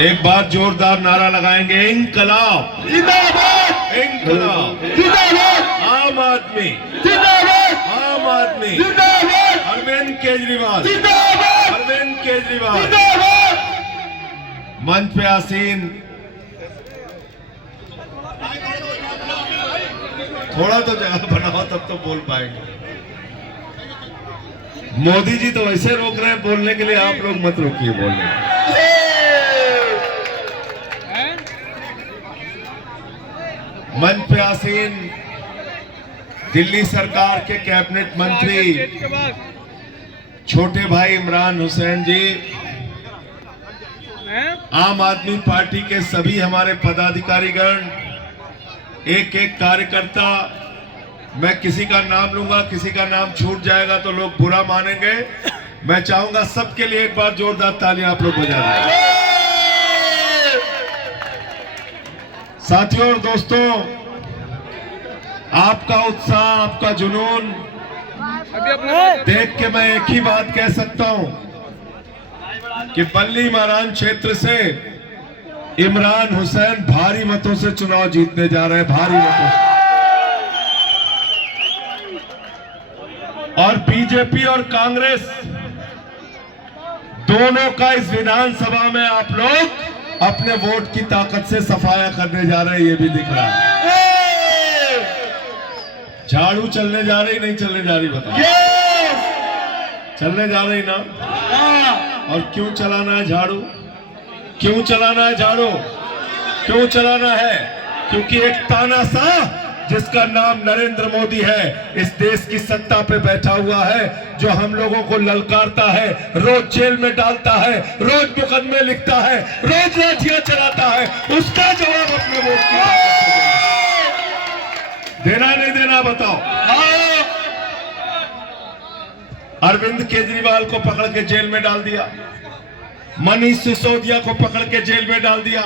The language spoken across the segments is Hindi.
एक बार जोरदार नारा लगाएंगे, इंकलाब जिंदाबाद, इंकलाब, जिंदाबाद, आम आदमी, जिंदाबाद, आम आदमी, जिंदाबाद, अरविंद केजरीवाल, जिंदाबाद, अरविंद केजरीवाल। जिंदाबाद। मंच पे आसीन थोड़ा तो जगह बनाओ, तब तो बोल पाएंगे। मोदी जी तो वैसे रोक रहे हैं बोलने के लिए, आप लोग मत रोकिए बोलने। मंच पे आसीन दिल्ली सरकार के कैबिनेट मंत्री छोटे भाई इमरान हुसैन जी, आम आदमी पार्टी के सभी हमारे पदाधिकारीगण, एक एक कार्यकर्ता, मैं किसी का नाम लूंगा, किसी का नाम छूट जाएगा तो लोग बुरा मानेंगे। मैं चाहूंगा सबके लिए एक बार जोरदार तालियां आप लोग बजा दें। साथियों और दोस्तों, आपका उत्साह, आपका जुनून देख के मैं एक ही बात कह सकता हूं कि बल्ली मारान क्षेत्र से इमरान हुसैन भारी मतों से चुनाव जीतने जा रहे हैं, भारी मतों से। और बीजेपी और कांग्रेस दोनों का इस विधानसभा में आप लोग अपने वोट की ताकत से सफाया करने जा रहे हैं, ये भी दिख रहा है। झाड़ू चलने जा रही, नहीं चलने जा रही बताओ? चलने जा रही ना? और क्यों चलाना है झाड़ू? क्यों चलाना है झाड़ू? क्यों चलाना है? क्योंकि एक तानाशाह जिसका नाम नरेंद्र मोदी है, इस देश की सत्ता पे बैठा हुआ है, जो हम लोगों को ललकारता है, रोज जेल में डालता है, रोज मुकदमे लिखता है, रोज लाठियां चलाता है, उसका जवाब अपने वोट की ताकत से देना, नहीं देना बताओ? अरविंद केजरीवाल को पकड़ के जेल में डाल दिया, मनीष सिसोदिया को पकड़ के जेल में डाल दिया,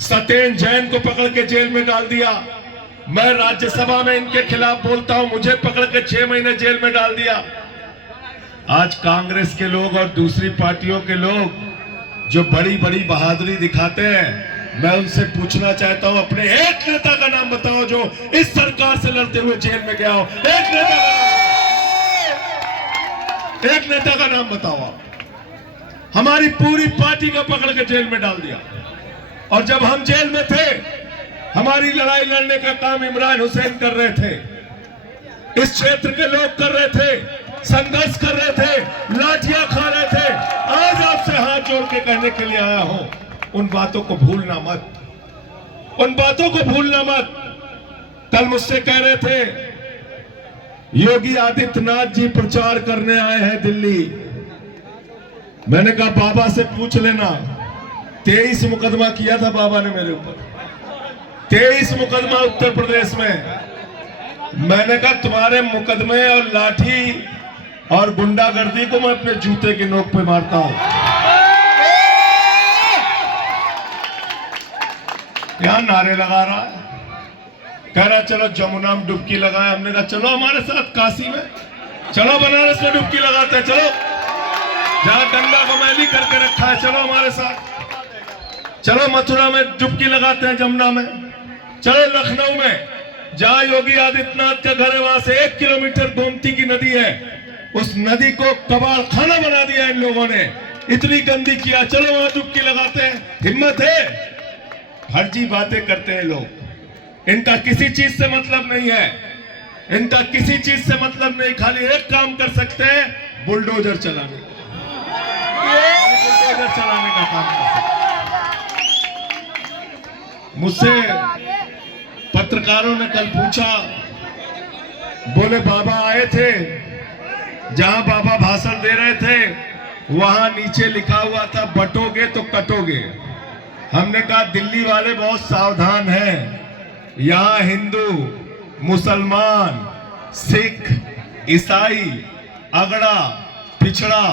सत्येंद्र जैन को पकड़ के जेल में डाल दिया। मैं राज्यसभा में इनके खिलाफ बोलता हूं, मुझे पकड़ के 6 महीने जेल में डाल दिया। आज कांग्रेस के लोग और दूसरी पार्टियों के लोग जो बड़ी बड़ी बहादुरी दिखाते हैं, मैं उनसे पूछना चाहता हूं, अपने एक नेता का नाम बताओ जो इस सरकार से लड़ते हुए जेल में गया हो। एक नेता का नाम बताओ आप। हमारी पूरी पार्टी को पकड़ के जेल में डाल दिया। और जब हम जेल में थे, हमारी लड़ाई लड़ने का काम इमरान हुसैन कर रहे थे, इस क्षेत्र के लोग कर रहे थे, संघर्ष कर रहे थे, लाठियां खा रहे थे। आज आपसे हाथ जोड़ के कहने के लिए आया हूं, उन बातों को भूलना मत, उन बातों को भूलना मत। कल मुझसे कह रहे थे, योगी आदित्यनाथ जी प्रचार करने आए हैं दिल्ली। मैंने कहा बाबा से पूछ लेना, 23 मुकदमा किया था बाबा ने मेरे ऊपर, 23 मुकदमा उत्तर प्रदेश में। मैंने कहा तुम्हारे मुकदमे और लाठी और गुंडागर्दी को मैं अपने जूते की नोक पे मारता हूं। यहां नारे लगा रहा है, कह रहा चलो जमुना में डुबकी लगाए। हमने कहा चलो हमारे साथ काशी में, चलो बनारस में डुबकी लगाते हैं, चलो जहां गंगा को मैली करके रखा है, चलो हमारे साथ। चलो मथुरा में डुबकी लगाते हैं, जमुना में। चलो लखनऊ में जहां योगी आदित्यनाथ का घर है, वहां से 1 किलोमीटर गोमती की नदी है, उस नदी को कबाड़ खाना बना दिया इन लोगों ने, इतनी गंदी किया। चलो वहां डुबकी लगाते हैं। हिम्मत है? फर्जी बातें करते हैं लोग, इनका किसी चीज से मतलब नहीं है, इनका किसी चीज से मतलब नहीं। खाली एक काम कर सकते हैं, बुलडोजर चलाने, बुलडोजर चलाने का काम कर सकते हैं। मुझसे पत्रकारों ने कल पूछा, बोले बाबा आए थे, जहां बाबा भाषण दे रहे थे वहां नीचे लिखा हुआ था बटोगे तो कटोगे। हमने कहा दिल्ली वाले बहुत सावधान हैं, यहां हिंदू, मुसलमान, सिख, ईसाई, अगड़ा, पिछड़ा,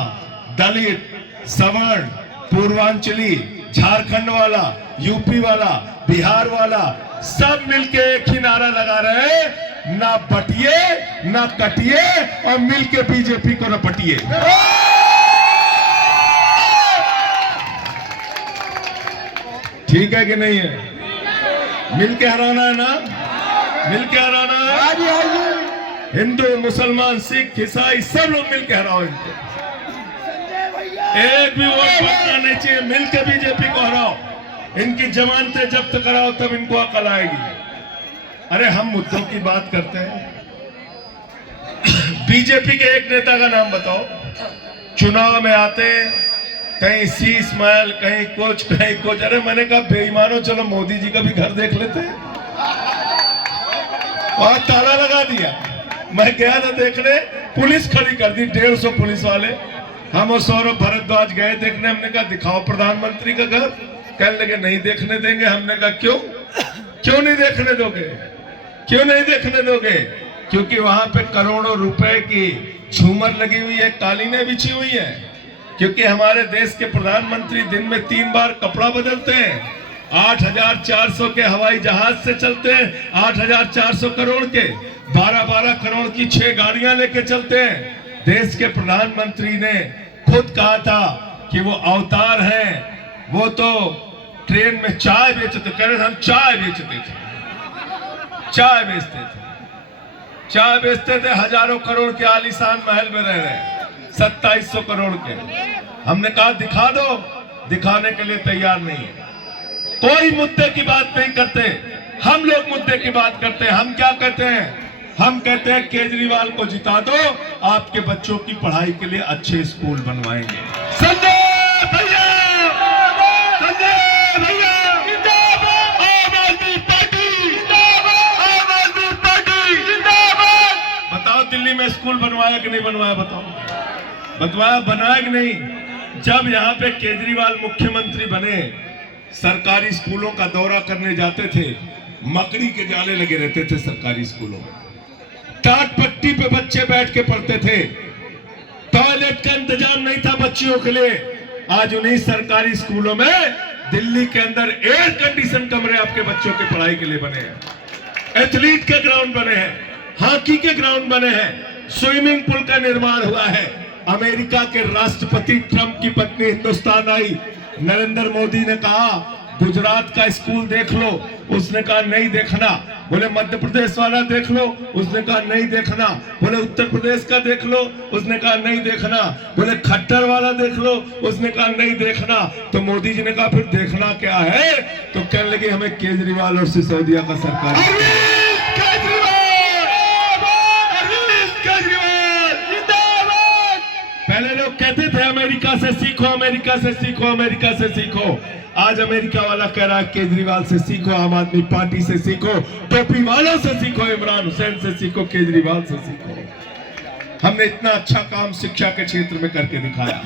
दलित, सवर्ण, पूर्वांचली, झारखंड वाला, यूपी वाला, बिहार वाला, सब मिलके एक ही नारा लगा रहे हैं, ना बटिए ना कटिए और मिलके बीजेपी को न पटिए। ठीक है कि नहीं है? मिल के हराना है ना? मिल के हराना है। हाँ जी, हाँ जी। हिंदू, मुसलमान, सिख, ईसाई सब लोग मिल के हराओ इनको। एक भी वोट बचना नहीं चाहिए। मिल के बीजेपी को हराओ, इनकी जमानतें जब्त कराओ, तब इनको अकल आएगी। अरे हम मुद्दों की बात करते हैं। बीजेपी के एक नेता का नाम बताओ। चुनाव में आते कहीं शीश महल, कहीं कुछ। अरे मैंने कहा बेईमानों, चलो मोदी जी का भी घर देख लेते हैं। और ताला लगा दिया। मैं गया था देखने, पुलिस खड़ी कर दी, 150 पुलिस वाले। हम और सौरभ भारद्वाज गए देखने। हमने कहा दिखाओ प्रधानमंत्री का घर। कहने लगे नहीं देखने देंगे। हमने कहा क्यों नहीं देखने दोगे? क्यों नहीं देखने दोगे? क्योंकि वहां पे करोड़ों रुपए की झूमर लगी हुई है, कालीनें बिछी हुई है। क्योंकि हमारे देश के प्रधानमंत्री दिन में 3 बार कपड़ा बदलते हैं। 8,400 के हवाई जहाज से चलते हैं, 8,400 करोड़ के, 12-12 करोड़ की 6 गाड़ियां लेके चलते हैं। देश के प्रधानमंत्री ने खुद कहा था कि वो अवतार हैं। वो तो ट्रेन में चाय बेचते, कह रहे थे हम चाय बेचते थे, चाय बेचते थे। हजारों करोड़ के आलीशान महल में रह रहे, 2700 करोड़ के। हमने कहा दिखा दो, दिखाने के लिए तैयार नहीं है। कोई मुद्दे की बात नहीं करते। हम लोग मुद्दे की बात करते हैं। हम क्या कहते हैं? हम कहते हैं केजरीवाल को जिता दो, आपके बच्चों की पढ़ाई के लिए अच्छे स्कूल बनवाएंगे। संजय भैया, संजय भैया, जिंदाबाद। आम आदमी पार्टी जिंदाबाद, आम आदमी पार्टी जिंदाबाद। बताओ दिल्ली में स्कूल बनवाया कि नहीं बनवाया? बताओ बनाया कि नहीं? जब यहाँ पे केजरीवाल मुख्यमंत्री बने, सरकारी स्कूलों का दौरा करने जाते थे, मकड़ी के जाले लगे रहते थे सरकारी स्कूलों में। टाट पट्टी पे बच्चे बैठ के पढ़ते थे। टॉयलेट का इंतजाम नहीं था बच्चियों के लिए। आज उन्हीं सरकारी स्कूलों में दिल्ली के अंदर एयर कंडीशन कमरे आपके बच्चों के पढ़ाई के लिए बने हैं। एथलीट के ग्राउंड बने हैं, हॉकी के ग्राउंड बने हैं, स्विमिंग पूल का निर्माण हुआ है। अमेरिका के राष्ट्रपति ट्रंप की पत्नी हिंदुस्तान आई, नरेंद्र मोदी ने कहा गुजरात का स्कूल देख लो, उसने कहा नहीं देखना। बोले मध्य प्रदेश वाला देख लो, उसने कहा नहीं देखना। बोले उत्तर प्रदेश का देख लो, उसने कहा नहीं देखना। बोले खट्टर वाला देख लो, उसने कहा नहीं देखना। तो मोदी जी ने कहा फिर देखना क्या है? तो कहने लगे हमें केजरीवाल और सिसोदिया का सरकार। पहले लोग कहते थे अमेरिका से सीखो, अमेरिका से सीखो, अमेरिका से सीखो। आज अमेरिका वाला कह रहा है केजरीवाल से सीखो, आम आदमी पार्टी से सीखो, टोपी वालों से सीखो, इमरान हुसैन से सीखो, केजरीवाल से सीखो। हमने इतना अच्छा काम शिक्षा के क्षेत्र में करके दिखाया।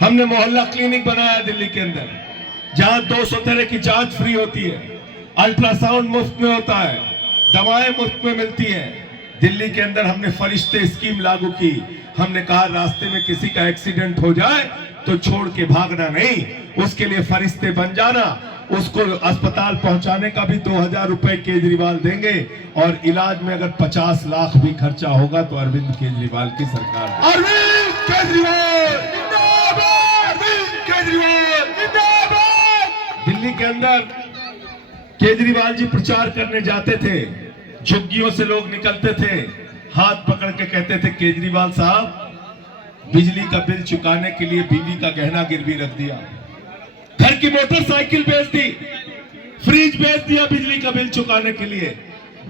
हमने मोहल्ला क्लिनिक बनाया दिल्ली के अंदर, जहां 200 तरह की जांच फ्री होती है, अल्ट्रासाउंड मुफ्त में होता है, दवाएं मुफ्त में मिलती हैं। दिल्ली के अंदर हमने फरिश्ते स्कीम लागू की। हमने कहा रास्ते में किसी का एक्सीडेंट हो जाए तो छोड़ के भागना नहीं, उसके लिए फरिश्ते बन जाना। उसको अस्पताल पहुंचाने का भी 2000 रुपए केजरीवाल देंगे, और इलाज में अगर 50 लाख भी खर्चा होगा तो अरविंद केजरीवाल की सरकार। अरविंद केजरीवाल जिंदाबाद, अरविंद केजरीवाल जिंदाबाद। दिल्ली के अंदर केजरीवाल जी प्रचार करने जाते थे, झुग्गियों से लोग निकलते थे, हाथ पकड़ के कहते थे केजरीवाल साहब बिजली का बिल चुकाने के लिए बीवी का गहना गिरवी रख दिया, घर की मोटरसाइकिल बेच दी, फ्रिज बेच दिया बिजली का बिल चुकाने के लिए।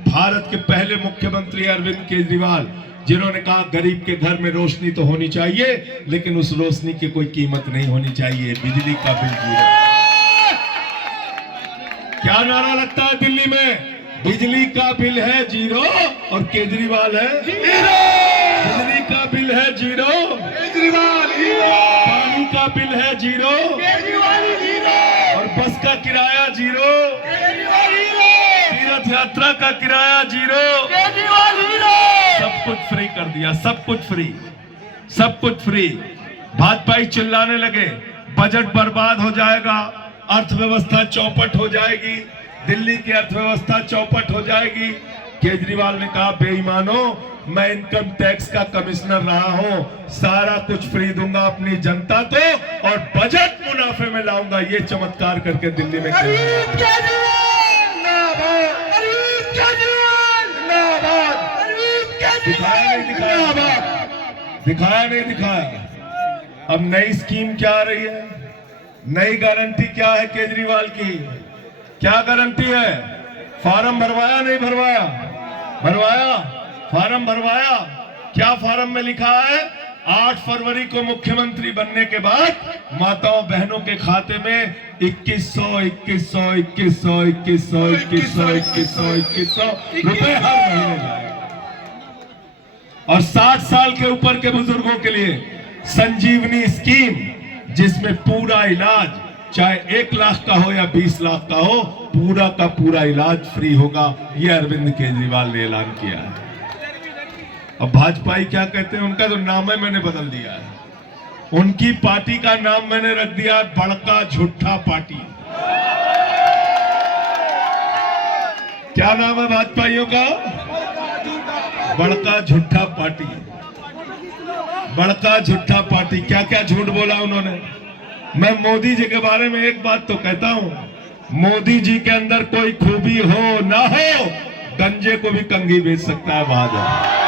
भारत के पहले मुख्यमंत्री अरविंद केजरीवाल, जिन्होंने कहा गरीब के घर में रोशनी तो होनी चाहिए, लेकिन उस रोशनी की कोई कीमत नहीं होनी चाहिए, बिजली का बिल जीरो। क्या नारा लगता है दिल्ली में? बिजली का बिल है जीरो और केजरीवाल है हीरो। बिजली का बिल है जीरो, केजरीवाल हीरो। पानी का बिल है जीरो, केजरीवाल हीरो। और बस का किराया जीरो, केजरीवाल हीरो। तीर्थ यात्रा का किराया जीरो, केजरीवाल हीरो। सब कुछ फ्री कर दिया, सब कुछ फ्री, सब कुछ फ्री। भाजपाई चिल्लाने लगे बजट बर्बाद हो जाएगा, अर्थव्यवस्था चौपट हो जाएगी, दिल्ली की अर्थव्यवस्था चौपट हो जाएगी। केजरीवाल ने कहा बेईमानों, मैं इनकम टैक्स का कमिश्नर रहा हूं, सारा कुछ फ्री दूंगा अपनी जनता को, और बजट मुनाफा इजाफे में लाऊंगा, ये चमत्कार करके दिल्ली में अरविंद केजरीवाल जिंदाबाद, अरविंद केजरीवाल जिंदाबाद, अरविंद दिखाया केजरीवाल नहीं दिखाया, जिंदाबाद। दिखाया नहीं दिखाया। अब नई स्कीम क्या आ रही है, नई गारंटी क्या है केजरीवाल की? क्या गारंटी है? फार्म भरवाया नहीं भरवाया? भरवाया, फार्म भरवाया। क्या फार्म में लिखा है? 8 फरवरी को मुख्यमंत्री बनने के बाद माताओं बहनों के खाते में 2100 रुपए हर महीने जाएगा। और 60 साल के ऊपर के बुजुर्गों के लिए संजीवनी स्कीम, जिसमें पूरा इलाज चाहे 1 लाख का हो या 20 लाख का हो, पूरा का पूरा इलाज फ्री होगा। ये अरविंद केजरीवाल ने ऐलान किया है। अब भाजपाई क्या कहते हैं, उनका तो नाम है मैंने बदल दिया है। उनकी पार्टी का नाम मैंने रख दिया है बड़का झूठा पार्टी। क्या नाम है भाजपाइयों का? बड़का झूठा पार्टी। बड़का झूठा पार्टी। क्या क्या झूठ बोला उन्होंने। मैं मोदी जी के बारे में एक बात तो कहता हूं, मोदी जी के अंदर कोई खूबी हो ना हो, गंजे को भी कंघी बेच सकता है महाजन।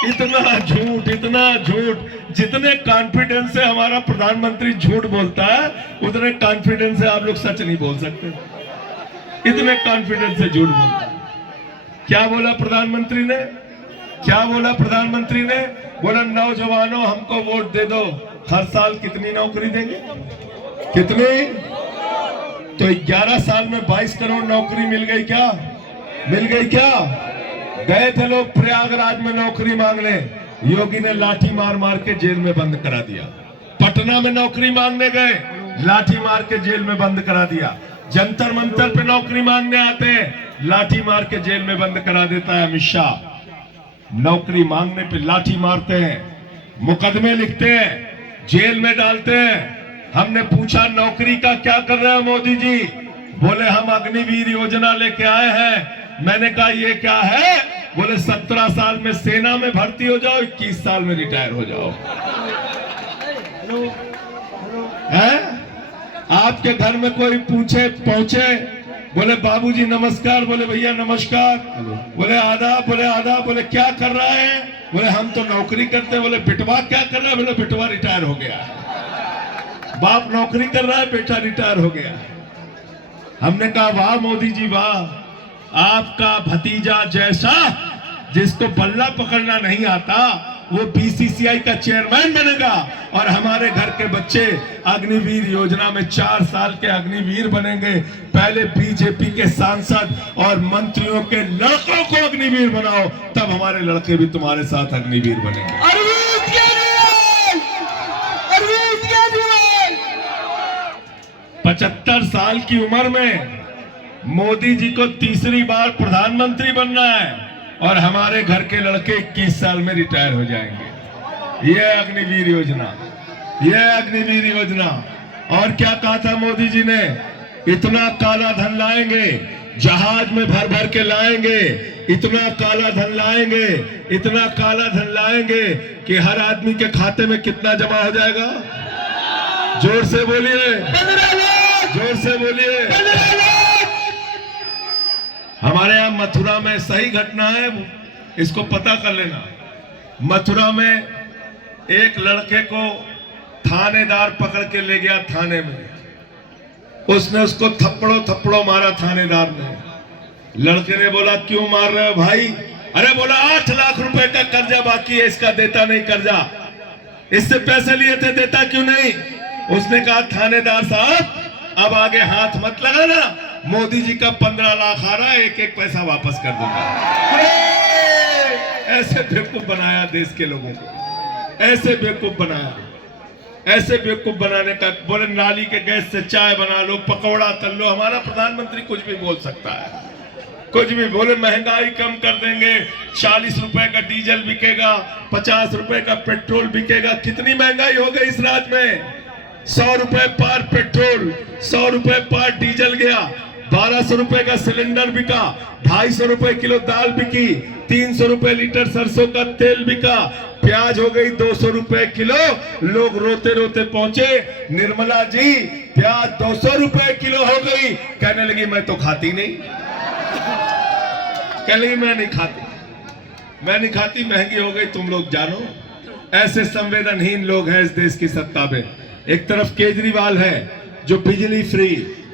इतना झूठ, इतना झूठ। जितने कॉन्फिडेंस से हमारा प्रधानमंत्री झूठ बोलता है, उतने कॉन्फिडेंस से आप लोग सच नहीं बोल सकते। इतने कॉन्फिडेंस से झूठ बोलता है। क्या बोला प्रधानमंत्री ने? क्या बोला प्रधानमंत्री ने? बोला नौजवानों हमको वोट दे दो, हर साल कितनी नौकरी देंगे? कितनी? तो 11 साल में 22 करोड़ नौकरी मिल गई क्या? मिल गई क्या? गए थे लोग प्रयागराज में नौकरी मांगने, योगी ने लाठी मार मार के जेल में बंद करा दिया। पटना में नौकरी मांगने गए, लाठी मार के जेल में बंद करा दिया। जंतर मंतर पे नौकरी मांगने आते हैं, लाठी मार के जेल में बंद करा देता है अमित शाह। नौकरी मांगने पे लाठी मारते हैं, मुकदमे लिखते हैं, जेल में डालते हैं। हमने पूछा नौकरी का क्या कर रहे हो मोदी जी? बोले हम अग्निवीर योजना लेके आए हैं। मैंने कहा ये क्या है? बोले 17 साल में सेना में भर्ती हो जाओ, 21 साल में रिटायर हो जाओ। है? आपके घर में कोई पहुंचे, बोले बाबूजी नमस्कार, बोले भैया नमस्कार, बोले आदाब, बोले आदाब, बोले क्या कर रहा है? बोले हम तो नौकरी करते हैं। बोले बिटवा क्या कर रहा है? बोले बिटवा रिटायर हो गया। बाप नौकरी कर रहा है, बेटा रिटायर हो गया। हमने कहा वाह मोदी जी वाह, आपका भतीजा जैसा जिसको बल्ला पकड़ना नहीं आता, वो बीसीसीआई का चेयरमैन बनेगा और हमारे घर के बच्चे अग्निवीर योजना में 4 साल के अग्निवीर बनेंगे। पहले बीजेपी के सांसद और मंत्रियों के लड़कों को अग्निवीर बनाओ, तब हमारे लड़के भी तुम्हारे साथ अग्निवीर बनेंगे। अरविंद केजरीवाल, अरविंद केजरीवाल। 75 साल की उम्र में मोदी जी को तीसरी बार प्रधानमंत्री बनना है और हमारे घर के लड़के 21 साल में रिटायर हो जाएंगे। ये अग्निवीर योजना, ये अग्निवीर योजना। और क्या कहा था मोदी जी ने? इतना काला धन लाएंगे, जहाज में भर भर के लाएंगे, इतना काला धन लाएंगे, इतना काला धन लाएंगे कि हर आदमी के खाते में कितना जमा हो जाएगा? जोर से बोलिए, 15 लाख, जोर से बोलिए। 15 लाख। हमारे यहाँ मथुरा में सही घटना है, इसको पता कर लेना। मथुरा में एक लड़के को थानेदार पकड़ के ले गया थाने में। उसने उसको थप्पड़ों मारा थानेदार ने। लड़के ने बोला क्यों मार रहे हो भाई? अरे बोला 8 लाख रुपए का कर्जा बाकी है, इसका देता नहीं कर्जा, इससे पैसे लिए थे, देता क्यों नहीं? उसने कहा थानेदार साहब अब आगे हाथ मत लगाना, मोदी जी का 15 लाख आ रहा है, एक एक पैसा वापस कर दूंगा। ऐसे बेवकूफ बनाया देश के लोगों को, ऐसे बेवकूफ बनाया, ऐसे बेवकूफ बनाने का। बोले नाली के गैस से चाय बना लो, पकौड़ा तल लो। हमारा प्रधानमंत्री कुछ भी बोल सकता है, कुछ भी। बोले महंगाई कम कर देंगे, 40 रुपए का डीजल बिकेगा, 50 रुपए का पेट्रोल बिकेगा। कितनी महंगाई हो गई इस राज्य में? 100 रुपए पार पेट्रोल, 100 रुपए पार डीजल गया, 1200 रुपए का सिलेंडर बिका, 250 रुपए किलो दाल बिकी, 300 रुपए लीटर सरसों का तेल बिका, प्याज हो गई 200 रुपए किलो। लोग रोते रोते पहुंचे, निर्मला जी प्याज 200 रुपए किलो हो गई। कहने लगी मैं तो खाती नहीं, कहने लगी मैं नहीं खाती, महंगी हो गई, तुम लोग जानो। ऐसे संवेदनहीन लोग हैं इस देश की सत्ता में। एक तरफ केजरीवाल है जो बिजली फ्री,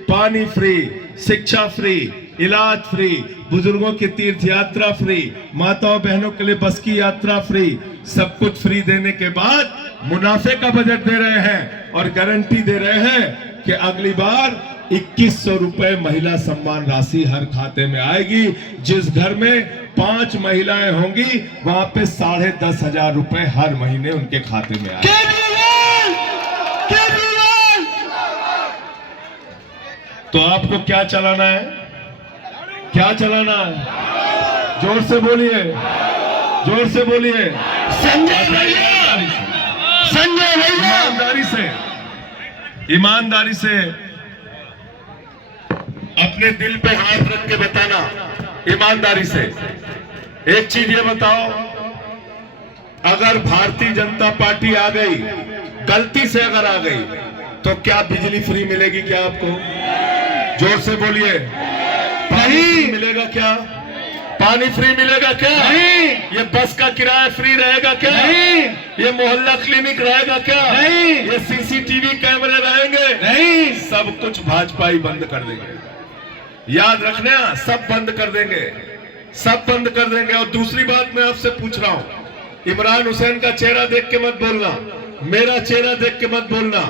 पानी फ्री, शिक्षा फ्री, इलाज फ्री, बुजुर्गों की तीर्थ यात्रा फ्री, माताओं बहनों के लिए बस की यात्रा फ्री, सब कुछ फ्री देने के बाद मुनाफे का बजट दे रहे हैं और गारंटी दे रहे हैं कि अगली बार 2100 रुपए महिला सम्मान राशि हर खाते में आएगी। जिस घर में 5 महिलाएं होंगी वहां पे 10,500 रुपए हर महीने उनके खाते में आएंगे। तो आपको क्या चलाना है, क्या चलाना है? जोर से बोलिए, जोर से बोलिए। संजय भैया, संजय भैया, ईमानदारी से अपने दिल पे हाथ रख के बताना, ईमानदारी से। एक चीज ये बताओ, अगर भारतीय जनता पार्टी आ गई, गलती से अगर आ गई, तो क्या बिजली फ्री मिलेगी क्या आपको? जोर से बोलिए। नहीं मिलेगा क्या? पानी फ्री मिलेगा क्या? नहीं। ये बस का किराया फ्री रहेगा क्या? नहीं। ये मोहल्ला क्लिनिक रहेगा क्या? नहीं। ये सीसीटीवी कैमरे रहेंगे? नहीं। सब कुछ भाजपा ही बंद कर देंगे, याद रखना, सब बंद कर देंगे, सब बंद कर देंगे। और दूसरी बात मैं आपसे पूछ रहा हूं, इमरान हुसैन का चेहरा देख के मत बोलना, मेरा चेहरा देख के मत बोलना,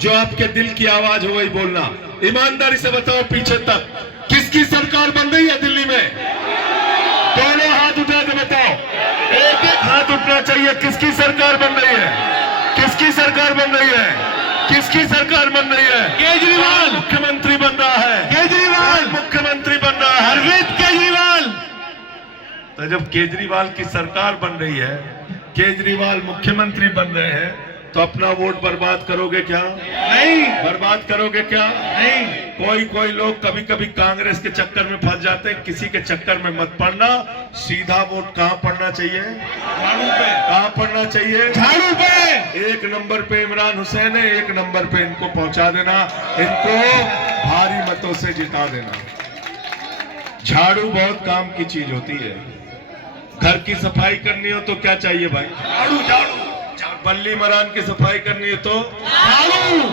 जो आपके दिल की आवाज हो वही बोलना। ईमानदारी से बताओ, पीछे तक किसकी सरकार बन रही है दिल्ली में? दोनों हाथ उठा के बताओ, एक एक हाथ उठना चाहिए। किसकी सरकार बन रही है? किसकी सरकार बन रही है? किसकी सरकार बन रही है? केजरीवाल मुख्यमंत्री बन रहा है, केजरीवाल मुख्यमंत्री बन रहा है, अरविंद केजरीवाल। तो जब केजरीवाल की सरकार बन रही है, केजरीवाल मुख्यमंत्री बन रहे हैं, तो अपना वोट बर्बाद करोगे क्या? नहीं। बर्बाद करोगे क्या? नहीं। कोई लोग कभी कभी कांग्रेस के चक्कर में फंस जाते हैं, किसी के चक्कर में मत पड़ना। सीधा वोट कहां पड़ना चाहिए? झाड़ू पे। कहां पड़ना चाहिए? झाड़ू पे। 1 नंबर पे इमरान हुसैन है, 1 नंबर पे इनको पहुंचा देना, इनको भारी मतों से जिता देना। झाड़ू बहुत काम की चीज होती है। घर की सफाई करनी हो तो क्या चाहिए भाई? झाड़ू। झाड़ू। बल्ली मरान की सफाई करनी है तो झाड़ू।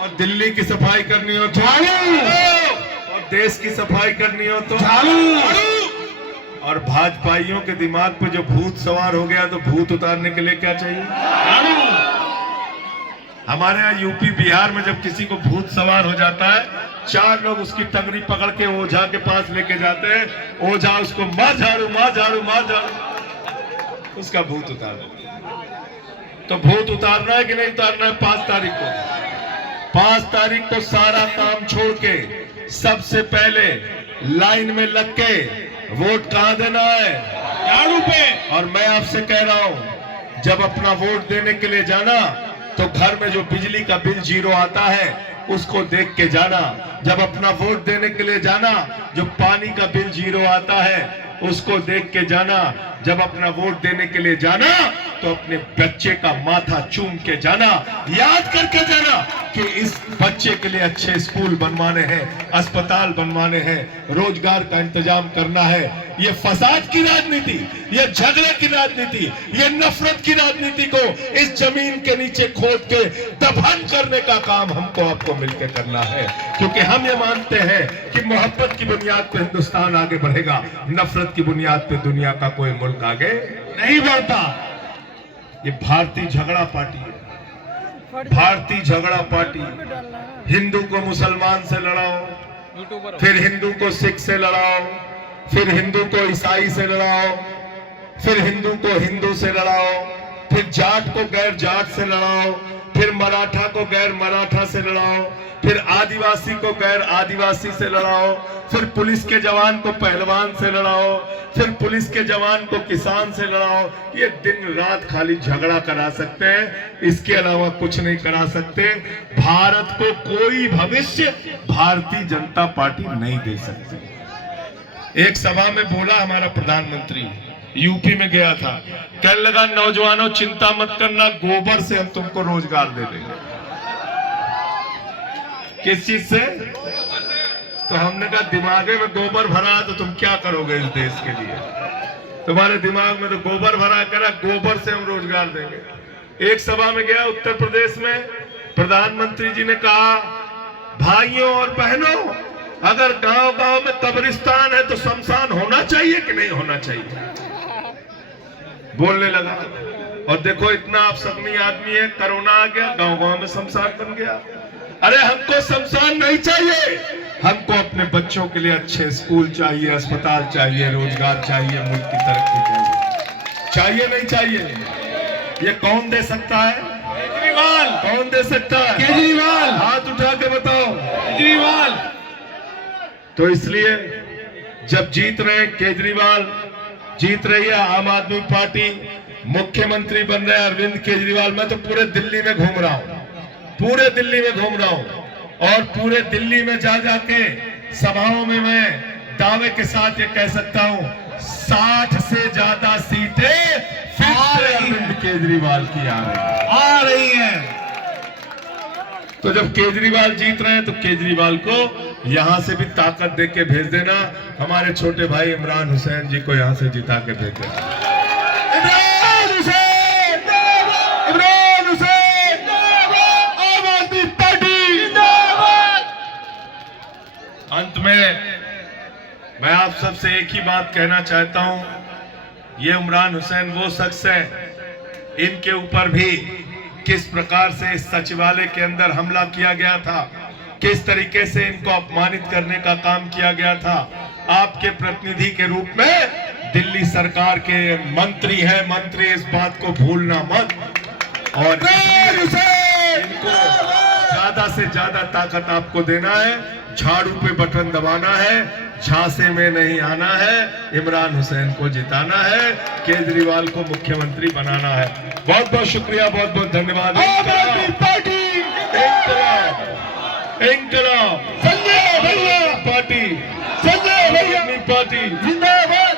और दिल्ली की सफाई करनी हो तो झाड़ू। और देश की सफाई करनी हो तो झाड़ू। और भाजपाइयों के दिमाग पे जो भूत सवार हो गया, तो भूत उतारने के लिए क्या चाहिए? झाड़ू। हमारे यहाँ यूपी बिहार में जब किसी को भूत सवार हो जाता है, 4 लोग उसकी टंगरी पकड़ के ओझा के पास लेके जाते हैं। ओझा उसको मार झाड़ू, मार झाड़ू, मार झाड़ू, उसका भूत उतार देता। तो भूत उतारना है कि नहीं उतारना है? 5 तारीख को, 5 तारीख को सारा काम छोड़ के सबसे पहले लाइन में लग के वोट कहां देना है? झाड़ू पे। और मैं आपसे कह रहा हूं, जब अपना वोट देने के लिए जाना, तो घर में जो बिजली का बिल 0 आता है उसको देख के जाना। जब अपना वोट देने के लिए जाना, जो पानी का बिल 0 आता है उसको देख के जाना। जब अपना वोट देने के लिए जाना, तो अपने बच्चे का माथा चूम के जाना, याद करके जाना कि इस बच्चे के लिए अच्छे स्कूल बनवाने हैं, अस्पताल बनवाने हैं, रोजगार का इंतजाम करना है। ये फसाद की राजनीति, ये झगड़े की राजनीति, ये नफरत की राजनीति को इस जमीन के नीचे खोद के दफन करने का काम हमको आपको मिलकर करना है। क्योंकि हम ये मानते हैं कि मोहब्बत की बुनियाद पे हिंदुस्तान आगे बढ़ेगा, नफरत की बुनियाद पे दुनिया का कोई मुल्क आगे नहीं बढ़ता। ये भारतीय झगड़ा पार्टी है, भारतीय झगड़ा पार्टी। हिंदू को मुसलमान से लड़ाओ, फिर हिंदू को सिख से लड़ाओ, फिर हिंदू को ईसाई से लड़ाओ, फिर हिंदू को हिंदू से लड़ाओ, फिर जाट को गैर जाट से लड़ाओ, फिर मराठा को गैर मराठा से लड़ाओ, फिर आदिवासी को गैर आदिवासी से लड़ाओ, फिर पुलिस के जवान को पहलवान से लड़ाओ, फिर पुलिस के जवान को किसान से लड़ाओ। ये दिन रात खाली झगड़ा करा सकते हैं, इसके अलावा कुछ नहीं करा सकते। भारत को कोई भविष्य भारतीय जनता पार्टी नहीं दे सकती। एक सभा में बोला हमारा प्रधानमंत्री, यूपी में गया था, कहने लगा नौजवानों चिंता मत करना, गोबर से हम तुमको रोजगार दे देंगे। किस चीज से? तो हमने कहा दिमागे में गोबर भरा है तो तुम क्या करोगे इस देश के लिए? तुम्हारे दिमाग में तो गोबर भरा, कह रहा गोबर से हम रोजगार देंगे। एक सभा में गया उत्तर प्रदेश में, प्रधानमंत्री जी ने कहा भाइयों और बहनों, अगर गांव गांव में कब्रिस्तान है तो शमशान होना चाहिए कि नहीं होना चाहिए? बोलने लगा और देखो इतना आप सकनी आदमी है, कोरोना आ गया, गांव गांव में शमशान बन गया। अरे हमको शमशान नहीं चाहिए, हमको अपने बच्चों के लिए अच्छे स्कूल चाहिए, अस्पताल चाहिए, रोजगार चाहिए, मुल्क की तरक्की चाहिए। चाहिए नहीं चाहिए? ये कौन दे सकता है? केजरीवाल। कौन दे सकता है? केजरीवाल। हाथ उठा के बताओ। केजरीवाल। तो इसलिए जब जीत रहे केजरीवाल, जीत रही है आम आदमी पार्टी, मुख्यमंत्री बन रहे अरविंद केजरीवाल, मैं तो पूरे दिल्ली में घूम रहा हूं, पूरे दिल्ली में घूम रहा हूं, और पूरे दिल्ली में जा जाके सभाओं में मैं दावे के साथ ये कह सकता हूं 60 से ज्यादा सीटें फिर से अरविंद केजरीवाल की आ रही हैं। तो जब केजरीवाल जीत रहे हैं तो केजरीवाल को यहां से भी ताकत दे के भेज देना, हमारे छोटे भाई इमरान हुसैन जी को यहां से जिता के भेज देना। इमरान हुसैन, इमरान हुसैन, आम आदमी पार्टी जिंदाबाद। अंत में मैं आप सबसे एक ही बात कहना चाहता हूं, ये इमरान हुसैन वो शख्स है, इनके ऊपर भी किस प्रकार से इस सचिवालय के अंदर हमला किया गया था, किस तरीके से इनको अपमानित करने का काम किया गया था। आपके प्रतिनिधि के रूप में दिल्ली सरकार के मंत्री हैं, मंत्री इस बात को भूलना मत, और इनको ज्यादा से ज्यादा ताकत आपको देना है, झाड़ू पे बटन दबाना है, झांसे में नहीं आना है, इमरान हुसैन को जिताना है, केजरीवाल को मुख्यमंत्री बनाना है। बहुत बहुत शुक्रिया, बहुत बहुत धन्यवाद। इंकलाब, संजय भैया पार्टी, संजय भैया पार्टी जिंदाबाद।